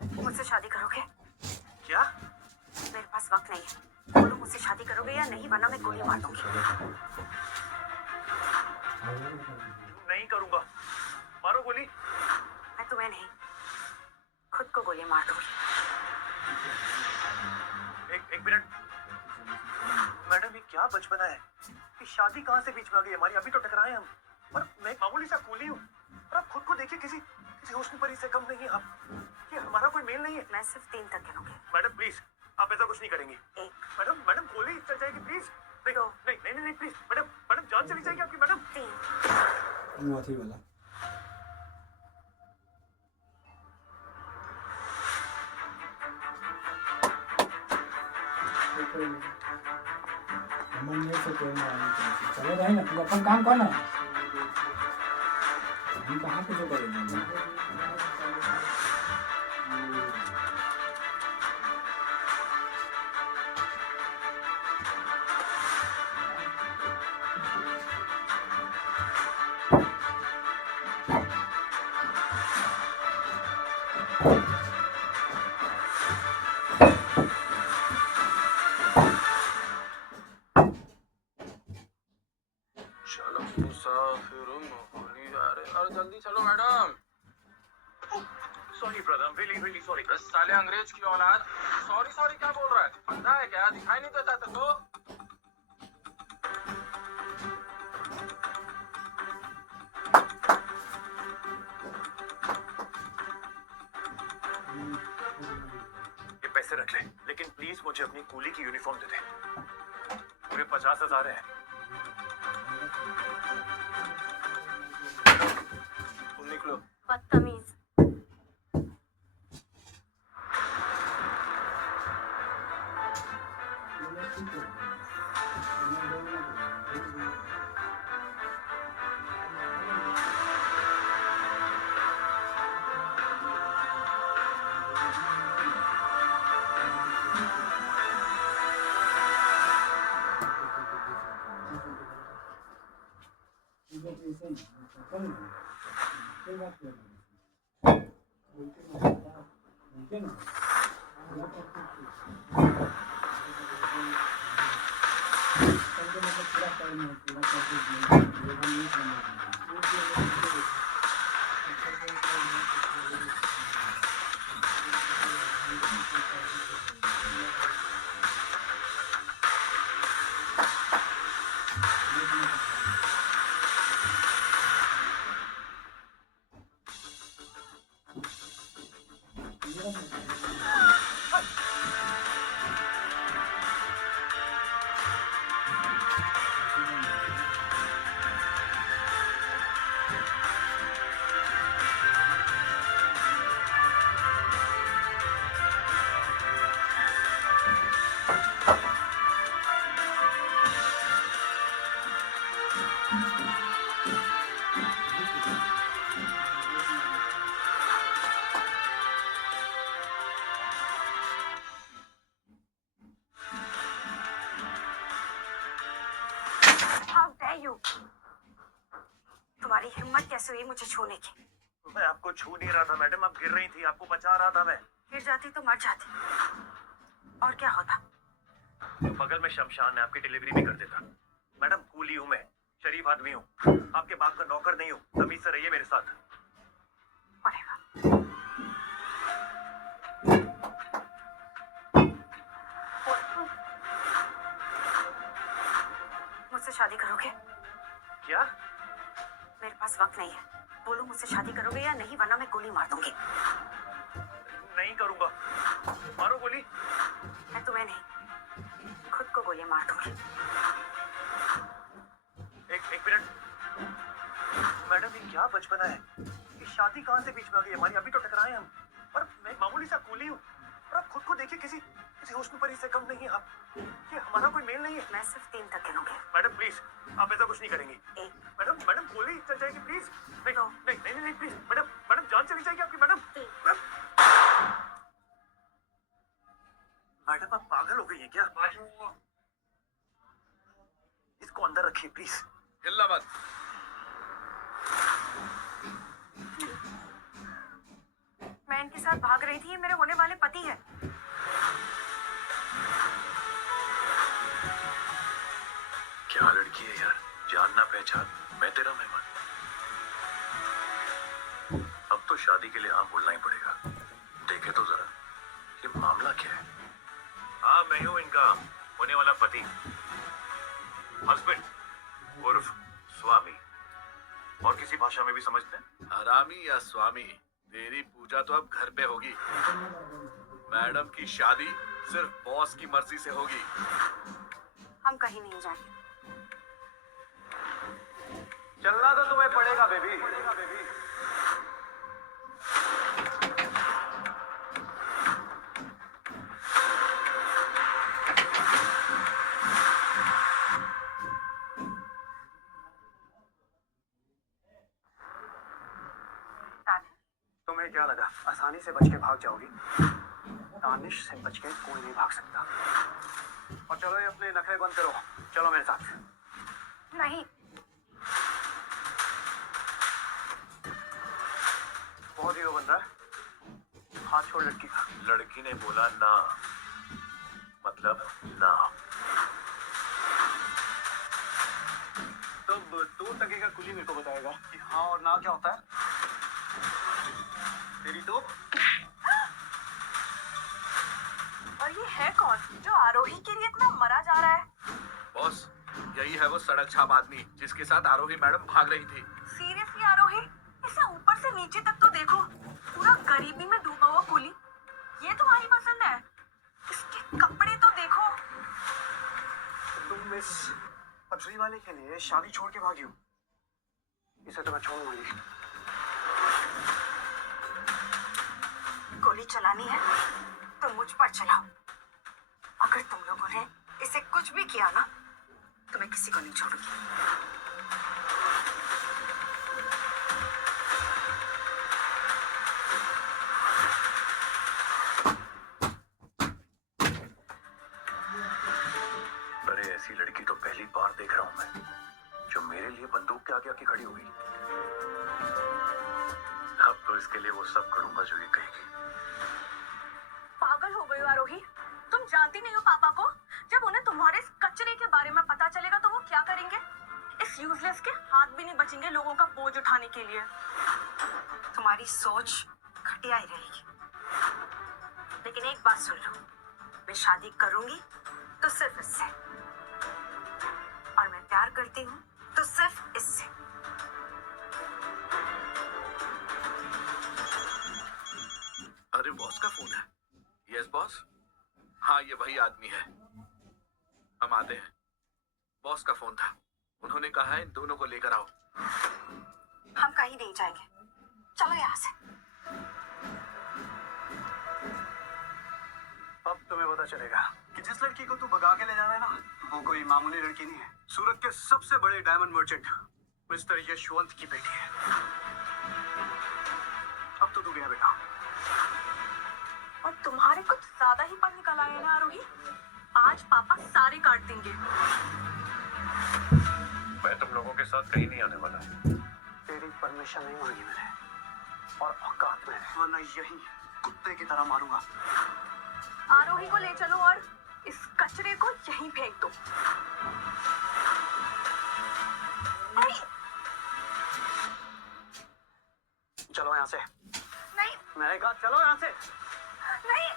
मुझसे शादी करोगे? क्या? मेरे पास वक्त नहीं है, बोलो मुझसे शादी करोगे या नहीं, वरना मैं गोली मार दूंगी। नहीं करूंगा। मारो गोली। मैं तुम्हें नहीं, खुद को गोली मार दूंगी। एक मिनट। मैडम ये क्या बचपना है कि शादी कहाँ से बीच में आ गई हमारी? अभी तो टकराए हम, और मैं एक मामूली सा कूली हूँ, और आप खुद को देखिए, किसी किसी हुस्न परी से कम नहीं है आप। ये हमारा कोई मेल नहीं है। मैं सिर्फ 3 तक गिनूंगी। मैडम प्लीज, आप ऐसा कुछ नहीं करेंगी। 1, मैडम मैडम गोली चल जाएगी प्लीज। नहीं 2, नहीं नहीं नहीं प्लीज मैडम, मैडम जान चली जाएगी आपकी मैडम। 3। माथी वाला अमन नहीं से कोई मालूम नहीं। चलो रहे ना, तू अपन काम कर ना, हम कहाँ कुछ करेंगे। चलो मुसाफिर मोहनी अरे अरे जल्दी चलो madam. Sorry brother, really really sorry. बस साले अंग्रेज की औलाद, सॉरी सॉरी क्या बोल रहा है? अंधा है क्या? दिखाई नहीं देता तेरे को? ये पैसे रख ले, लेकिन प्लीज मुझे अपनी कूली की यूनिफॉर्म दे दे। पूरे 50,000 है। तुम निकलो। बदतमीज। How dare you? तुम्हारी हिम्मत कैसे हुई मुझे छूने की? मैं आपको छू नहीं रहा था मैडम, आप गिर रही थी, आपको बचा रहा था मैं। गिर जाती तो मर जाती, और क्या होता? तो बगल में शमशान है, आपकी डिलीवरी भी कर देता। मैडम कूली हूँ मैं, शरीफ आदमी हूँ, आपके बाप का नौकर नहीं हूँ। तमीज से रहिए मेरे साथ। पड़ेगा। मुझसे शादी करोगे? क्या? मेरे पास वक्त नहीं है, बोलो मुझसे शादी करोगे या नहीं, वरना मैं गोली मार दूंगी। नहीं करूंगा। मारो गोली। मैं तुम्हें नहीं, खुद को गोली मार दूंगी। एक मिनट। मैडम ये क्या बचपना है कि शादी कहाँ से बीच में आ गई हमारी? अभी तो टकराए हम, और मैं एक मामूली सा कूली हूँ, और आप खुद को देखिए, किसी किसी हुस्न परी से कम नहीं है आप। ये हमारा कोई मेल नहीं है। मैं सिर्फ 3 तक गिनूंगी। मैडम प्लीज, आप ऐसा कुछ नहीं करेंगी। 1, मैडम मैडम गोली चल जाएगी प्लीज। नहीं दो। नहीं नहीं नहीं प्लीज मैडम, मैडम जान चली जाएगी आपकी मैडम। 3। मैडम आप पागल हो गई हैं क्या? इसको अंदर रखिए प्लीज। हिलना मत। मैं मैं इनके साथ भाग रही थी, ये मेरे होने वाले पति है। क्या लड़की है यार, जानना पहचान, मैं तेरा मेहमान। अब तो शादी के लिए हाँ बोलना ही पड़ेगा। देखे तो जरा ये मामला क्या है। हाँ, मैं हूँ इनका होने वाला पति, हस्बैंड उर्फ स्वामी। और किसी भाषा में भी समझते हैं। हरामी या स्वामी, तेरी पूजा तो अब घर पे होगी। मैडम की शादी सिर्फ बॉस की मर्जी से होगी। हम कहीं नहीं जाएंगे। चलना तो तुम्हें पड़ेगा बेबी। तुम्हें क्या लगा आसानी से बच के भाग जाओगी? तानिश से बच के कोई नहीं भाग सकता। और चलो ये अपने नखरे बंद करो, चलो मेरे साथ। नहीं, बहुत ही वो बन रहा है। हाथ छोड़ लड़की का। लड़की ने बोला ना, मतलब ना। तब तो टके का कुली मेरे को बताएगा कि हाँ और ना क्या होता है। तेरी तो और ये है कौन जो आरोही के लिए इतना मरा जा रहा है? बॉस, यही है वो सड़क छाप आदमी जिसके साथ आरोही मैडम भाग रही थी। सीरियसली आरोही, इसे ऊपर से नीचे तक तो देखो, पूरा गरीबी में डूबा हुआ कुली। ये तुम्हारी पसंद है? इसके कपड़े तो देखो। तुम इस पथरी वाले के लिए शादी छोड़ के भागी हो। इसे तो मैं छोड़ूंगा नहीं। गोली चलानी है तो मुझ पर चलाओ। अगर तुम लोगों ने इसे कुछ भी किया ना तो मैं किसी को नहीं छोड़ूंगी। अरे ऐसी लड़की तो पहली बार देख रहा हूं मैं, जो मेरे लिए बंदूक के आगे आके खड़ी हो गई। अब तो इसके लिए वो सब करूंगा जो ये कहेगी। पागल हो गई हो आरोही, तुम जानती नहीं हो पापा को। जब उन्हें तुम्हारे इस कचरे के बारे में पता चलेगा तो वो क्या करेंगे? इस यूजलेस के हाथ भी नहीं बचेंगे लोगों का बोझ उठाने के लिए। तुम्हारी सोच घटिया ही रहेगी। लेकिन एक बात सुन लो, मैं शादी करूंगी तो सिर्फ इससे, और मैं प्यार करती हूँ तो सिर्फ इससे। अरे बॉस का फोन है। यस बॉस, हाँ ये वही आदमी है, हम आते हैं। बॉस का फोन था, उन्होंने कहा है इन दोनों को लेकर आओ। हम कहीं नहीं जाएंगे, चलो यहाँ से। अब तुम्हें पता चलेगा कि जिस लड़की को तू भगा के ले जा रहा है ना, वो कोई मामूली लड़की नहीं है। सूरत के सबसे बड़े डायमंड मर्चेंट मिस्टर यशवंत की बेटी है। अब तो तू गया बेटा। और तुम्हारे कुछ ज्यादा ही पढ़ निकल आए ना आरोही। आज पापा सारे काट देंगे। मैं तुम लोगों के साथ कहीं नहीं आने वाला। तेरी परमिशन नहीं मांगी मैंने, और औकात में है, वरना यही कुत्ते की तरह मारूंगा। आरोही को ले चलो और इस कचरे को यहीं फेंक दो। नहीं, चलो यहाँ से। नहीं, मैंने कहा चलो यहाँ से। नहीं।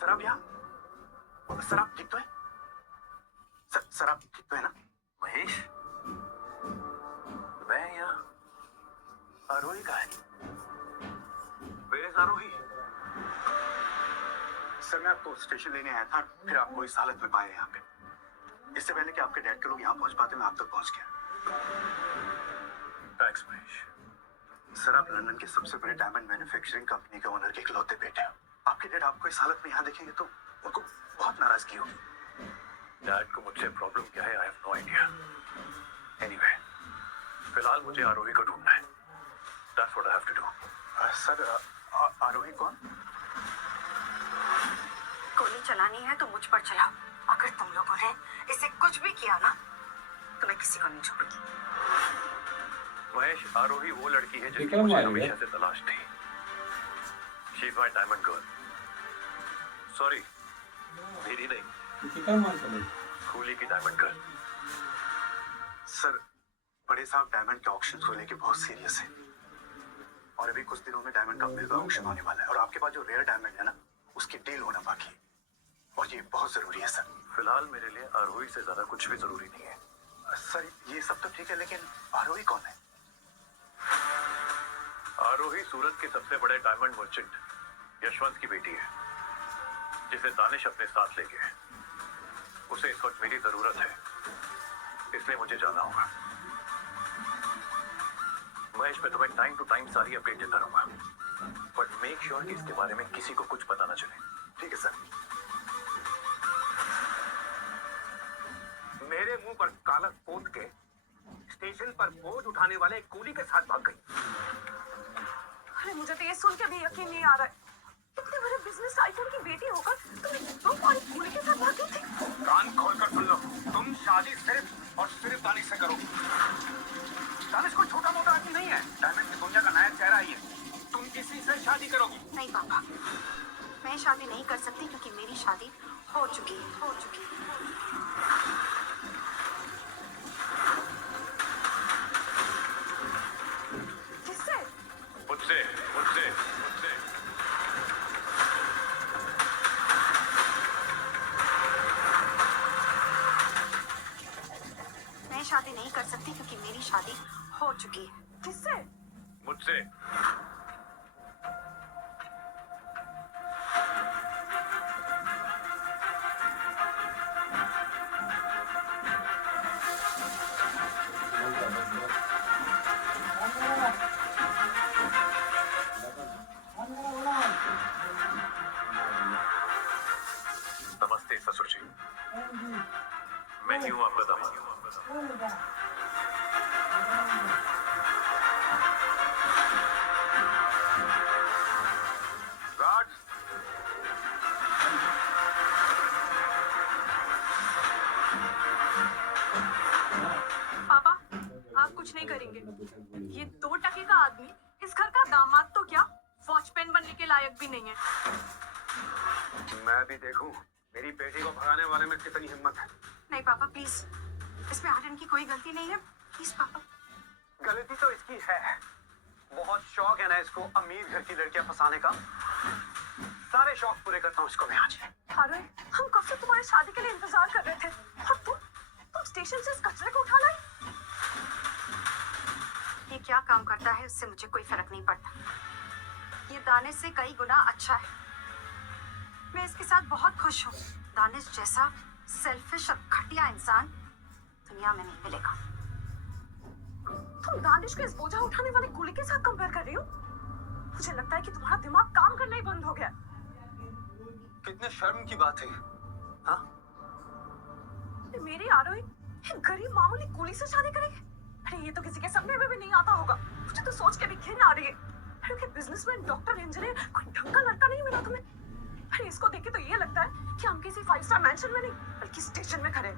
शराब यहाँ, शराब ठीक तो है? शराब ठीक तो है ना? महेश, मैं यहाँ। आरोही कहाँ है? Where is Aarohi? सर मैं आपको स्टेशन लेने आया था, फिर आपको इस हालत में पाया यहाँ पे। इससे पहले कि आपके डैड के लोग यहाँ पहुँच पाते, मैं आप तक पहुँच गया। थैंक्स महेश। सर आप लंदन के सबसे बड़े डायमंड मैन्युफैक्चरिंग कंपनी के ओनर के इकलौते बेटे हो। आपके डैड आपको इस हालत में यहाँ देखेंगे तो उनको बहुत नाराजगी होगी। डैड को मुझसे प्रॉब्लम क्या है, I have no idea. Anyway, फिलहाल मुझे आरोही को ढूंढना है। That's what I have to do. Sir Arohi कौन? गोली चलानी है तो मुझ पर चलाओ। अगर तुम लोगों ने इसे कुछ भी किया ना तो मैं किसी को नहीं छोड़ूंगी। महेश, आरोही वो लड़की है जिसकी विक्रम मुझे वाली हमेशा है। से तलाश थी। She is my diamond girl. Sorry, मेरी नहीं, कितना मान चले कूली की डायमंड गर्ल। सर, बड़े साहब डायमंड के ऑक्शन को लेके बहुत सीरियस है और अभी कुछ दिनों में डायमंड का मेगा ऑक्शन होने वाला है और आपके पास जो रेयर डायमंड है ना, उसकी डील होना बाकी है और ये बहुत जरूरी है सर। फिलहाल मेरे लिए आरोही से ज्यादा कुछ भी जरूरी नहीं है। सर, ये सब तो ठीक है, लेकिन आरोही कौन है? आरोही सूरत के सबसे बड़े डायमंड मर्चेंट यशवंत की बेटी है, जिसे दानिश अपने साथ ले गया है। उसे इस वक्त मेरी जरूरत है, इसलिए मुझे जाना होगा। महेश, मैं तुम्हें टाइम टू टाइम सारी अपडेट देता रहूंगा, बट मेक श्योर कि इसके बारे में किसी को कुछ पता ना चले। ठीक है सर। मेरे मुंह पर काला पोत के स्टेशन पर बोझ उठाने वाले एक कूली के साथ भाग गई। अरे मुझे तो ये सुन के भी यकीन नहीं आ रहा है। इतने बड़े बिजनेस टाइकून की बेटी होकर तुम और कूली के साथ भाग गई थी। कान खोलकर सुन लो, तुम शादी सिर्फ और सिर्फ दानिश से करोगी। दानिश कोई छोटा मोटा आदमी नहीं है, डायमंड की दुनिया का नया चेहरा ही है। तुम किसी से शादी करोगी? नहीं पापा, मैं शादी नहीं कर सकती क्योंकि मेरी शादी हो चुकी है। किससे? मुझसे मुझसे मुझसे मैं शादी नहीं कर सकती क्योंकि मेरी शादी हो चुकी है। किससे? मुझसे नमस्ते ससुर जी, मैं ही हूँ आपका दामाद। गार्ड्स, पापा, आप कुछ नहीं करेंगे। ये 2 टके का आदमी इस घर का दामाद तो क्या, वॉचमैन बनने के लायक भी नहीं है। मैं भी देखूं मेरी बेटी को भगाने वाले में कितनी हिम्मत है। नहीं पापा प्लीज, इसमें आर्यन की कोई गलती नहीं है। प्लीज पापा। गलती तो इसकी है, बहुत शौक है ना इसको अमीर घर की लड़कियां फंसाने का। सारे शौक पूरे करता हूँ इसको मैं आज। आर्यन, हम कब से तुम्हारी शादी के लिए इंतजार कर रहे थे और तुम स्टेशन से इस कचरे को उठा लाई। ये क्या काम करता है उससे मुझे कोई फर्क नहीं पड़ता। ये दानिश से कई गुना अच्छा है। मैं इसके साथ बहुत खुश हूँ। दानिश जैसा सेल्फिश और घटिया इंसान दुनिया में नहीं मिलेगा। तुम दानिश को इस बोझा उठाने वाले कूली के साथ कंपेयर कर रही हो? मुझे लगता है कि तुम्हारा दिमाग काम करना ही बंद हो गया। कितने शर्म की बात है। हाँ, मेरी आरोही एक गरीब मामूली कूली से शादी करेगी? अरे ये तो किसी के सपने में भी नहीं आता होगा। मुझे तो सोच के भी घिन आ रही है। अरे बिजनेसमैन, डॉक्टर, इंजीनियर, कोई ढंग का लड़का नहीं मिला तुम्हें? अरे इसको देख के तो ये लगता है कि हम किसी 5 स्टार मैंशन में नहीं बल्कि स्टेशन में खड़े।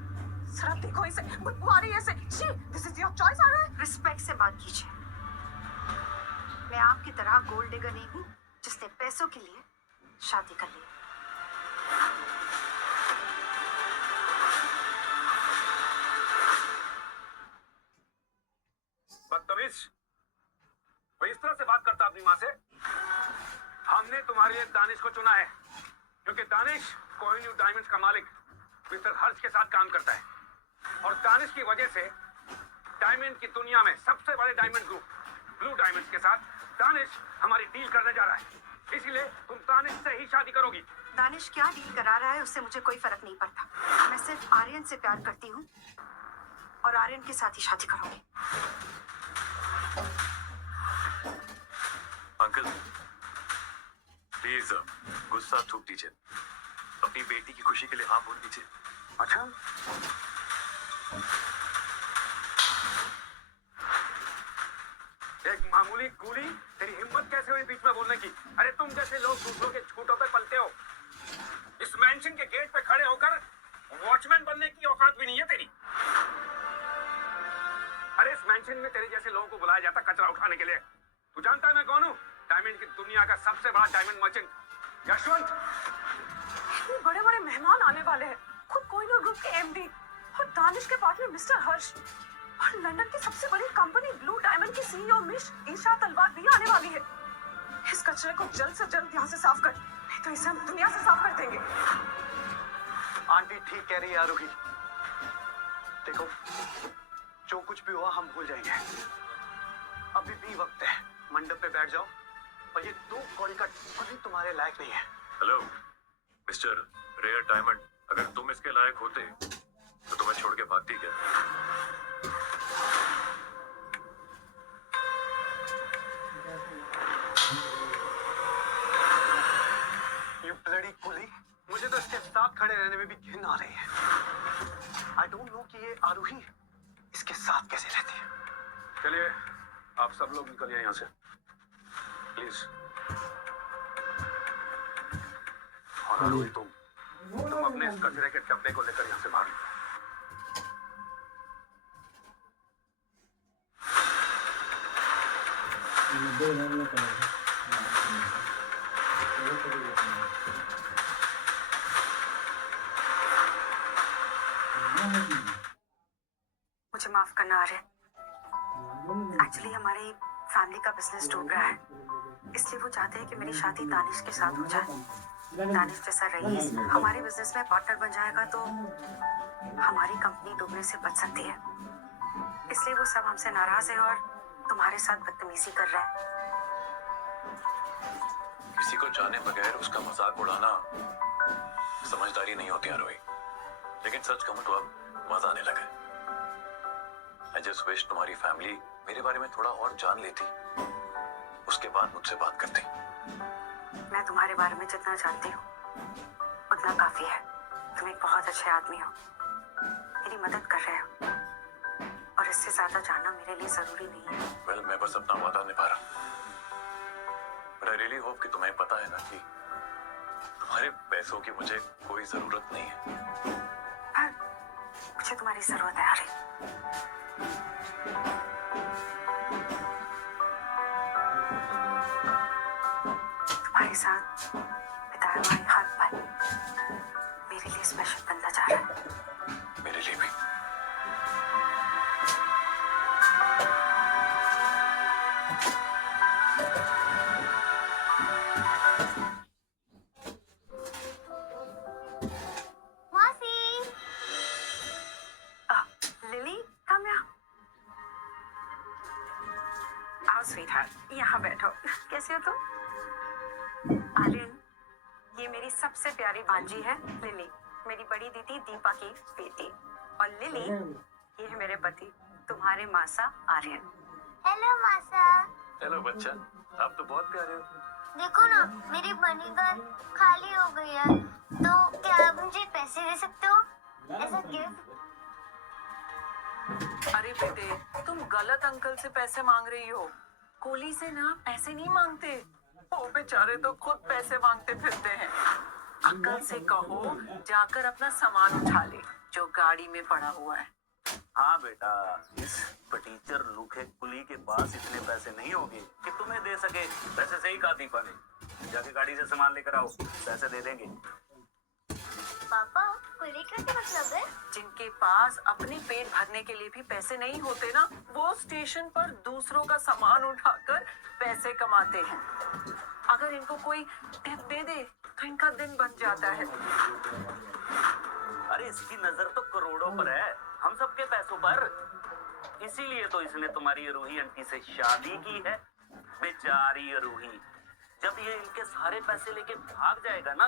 जरा देखो इसे, बदबू आ रही है इसे। छी, दिस इज योर चॉइस आ रहा है। रिस्पेक्ट से बात कीजिए। मैं आपकी तरह गोल्ड डिगर नहीं हूँ जिसने पैसों के लिए शादी कर ली। बदतमीज, वो इस तरह से बात करता अपनी माँ से। हमने तुम्हारे लिए दानिश को चुना है क्योंकि दानिश कोहिनूर डायमंड्स का मालिक मिस्टर हर्ष के साथ काम करता है और दानिश की वजह से डायमंड की दुनिया में सबसे बड़े डायमंड ग्रुप ब्लू डायमंड्स के साथ दानिश हमारी डील करने जा रहा है। इसीलिए तुम दानिश से ही शादी करोगी। दानिश क्या डील करा रहा है उससे मुझे कोई फर्क नहीं पड़ता। मैं सिर्फ आर्यन से प्यार करती हूँ और आर्यन के साथ ही शादी करूंगी। अंकल प्लीज गुस्सा थूक दीजिए, अपनी बेटी की खुशी के लिए हाँ बोल दीजिए। अच्छा, एक मामूली कूली, तेरी हिम्मत कैसे हुई बीच में बोलने की? अरे तुम जैसे लोग दूसरों के झूठों पे पलते हो। इस मैंशन के गेट पे खड़े होकर वॉचमैन बनने की औकात भी नहीं है तेरी। अरे इस मैंशन में तेरे जैसे लोगों को बुलाया जाता कचरा उठाने के लिए। तू जानता है मैं कौन हूँ? डायमंड की दुनिया का सबसे बड़ा डायमंड मर्चेंट यशवंत। इतने बड़े बड़े मेहमान आने वाले हैं, खुद कोहिनूर ग्रुप के एमडी और दानिश के पार्टनर मिस्टर हर्ष और लंदन की सबसे बड़ी कंपनी ब्लू डायमंड की सीईओ मिस ईशा तलवार भी आने वाली है। इस कचरे को जल्द से जल्द यहाँ से साफ कर, नहीं तो इसे हम दुनिया से साफ कर देंगे। आंटी ठीक कह रही है आरोही। देखो, जो कुछ भी हुआ हम भूल जाएंगे। अभी भी वक्त है, मंडप पे बैठ जाओ। और ये 2 कौड़ी का खुद ही तुम्हारे लायक नहीं है। हेलो मिस्टर रेयर डायमंड, अगर तुम इसके लायक होते तो तुम्हें छोड़ के भागती क्या? You bloody कुली, मुझे तो इसके साथ खड़े रहने में भी घिन आ रही है। I don't know कि ये आरोही इसके साथ कैसे रहती है। चलिए आप सब लोग निकलिए यहाँ से प्लीज। और आरोही तुम अपने इस कचरे के डब्बे को लेकर यहाँ से बाहर निकलो। मुझे माफ करना आर्यन, एक्चुअली हमारी फैमिली का बिजनेस डूब रहा है, इसलिए वो चाहते हैं कि मेरी शादी दानिश के साथ हो जाए। दानिश जैसा रईस हमारे बिजनेस में पार्टनर बन जाएगा तो हमारी कंपनी डूबने से बच सकती है। इसलिए वो सब हमसे नाराज है और तुम्हारे साथ बदतमीजी कर रहे हैं। किसी को जाने बगैर उसका मजाक उड़ाना समझदारी नहीं होती आरोही। लेकिन सच कहूं तो अब मजा आने लगा। I just wish तुम्हारी फैमिली मेरे बारे में थोड़ा और जान लेती, उसके बाद मुझसे बात करती। मैं तुम्हारे बारे में जितना जानती हूँ उतना काफी है। तुम एक बहुत अच्छे आदमी हो, मेरी मदद कर रहे हो, और इससे ज्यादा जानना मेरे लिए जरूरी नहीं है। वेल, मैं बस अपना वादा निभा रहा। बट आई रियली होप कि तुम्हें पता है ना कि तुम्हारे पैसों की मुझे कोई जरूरत नहीं है। पर मुझे तुम्हारी जरूरत है आर्यन। तुम्हारे साथ बिताया हुआ ये हर पल मेरे लिए स्पेशल बनता जा रहा है। मेरे लिए भी। Lily, come here. आओ स्वीटहार्ट, यहाँ बैठो। कैसी हो तुम? आर्यन, ये मेरी सबसे प्यारी भांजी है लिली, मेरी बड़ी दीदी दीपा की बेटी। और लिली, ये है मेरे पति, तुम्हारे मासा आर्यन। हेलो मासा। हेलो बच्चा, आप तो बहुत प्यारे हो। देखो ना, मेरी बनी घर खाली हो गई है, तो क्या आप मुझे पैसे दे सकते हो एज अ गिफ्ट? अरे बेटे, तुम गलत अंकल से पैसे मांग रही हो। कोली से ना पैसे नहीं मांगते, वो बेचारे तो खुद पैसे मांगते फिरते हैं। अंकल से कहो जाकर अपना सामान उठा ले जो गाड़ी में पड़ा हुआ है। हाँ बेटा, इस टीचर लूखे कुली के पास इतने पैसे नहीं होंगे कि तुम्हें दे सके। पैसे से ही कहा दीपा ने, जाके गाड़ी से सामान लेकर आओ, पैसे दे देंगे। पापा, कुली का क्या मतलब है? जिनके पास अपने पेट भरने के लिए भी पैसे नहीं होते ना, वो स्टेशन पर दूसरों का सामान उठाकर पैसे कमाते हैं। अगर इनको कोई टिप दे दे तो इनका दिन बन जाता है। अरे इसकी नजर तो करोड़ों पर है, हम सबके पैसों पर। इसीलिए तो इसने तुम्हारी रूही आंटी से शादी की है। बेचारी रूही, जब ये इनके सारे पैसे लेके भाग जाएगा ना,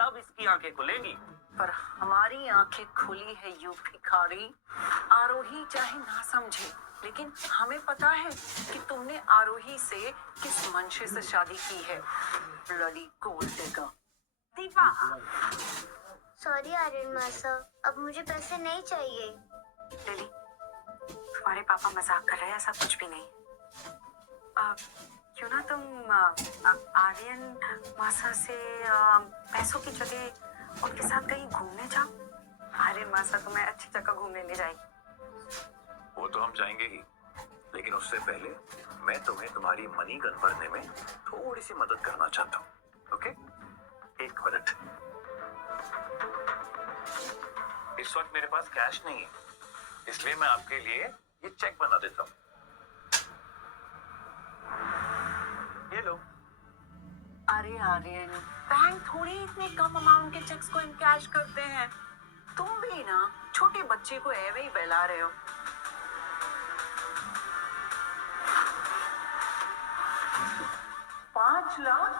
तब इसकी आंखें खुलेंगी। पर हमारी आंखें खुली है यू भिखारी। आरोही चाहे ना समझे, लेकिन हमें पता है कि तुमने आरोही से किस मंशे से शादी की है। Bloody gold digger. Deepa, sorry Aryan मासा, अब मुझे पैसे नहीं चाहिए। लिली, तुम्हारे पापा मजाक कर रहे हैं, ऐसा कुछ भी नहीं। क्यों ना तुम आर्यन मासा से पैसों की जगह उनके साथ कहीं घूमने जाओ। अरे मासा, तो मैं अच्छी जगह घूमने नहीं जाएगी। वो तो हम जाएंगे ही, लेकिन उससे पहले मैं तुम्हें तुम्हारी मनी गन भरने में थोड़ी सी मदद करना चाहता हूँ। Okay, 1 minute. इस वक्त मेरे पास कैश नहीं है, इसलिए मैं आपके लिए ये चेक बना देता हूँ। ये लो। अरे आर्यन, बैंक थोड़ी इतने कम अमाउंट के चेक्स को इनकैश करते हैं। तुम भी ना छोटे बच्चे को एवे ही बहला रहे हो। $5 लाख?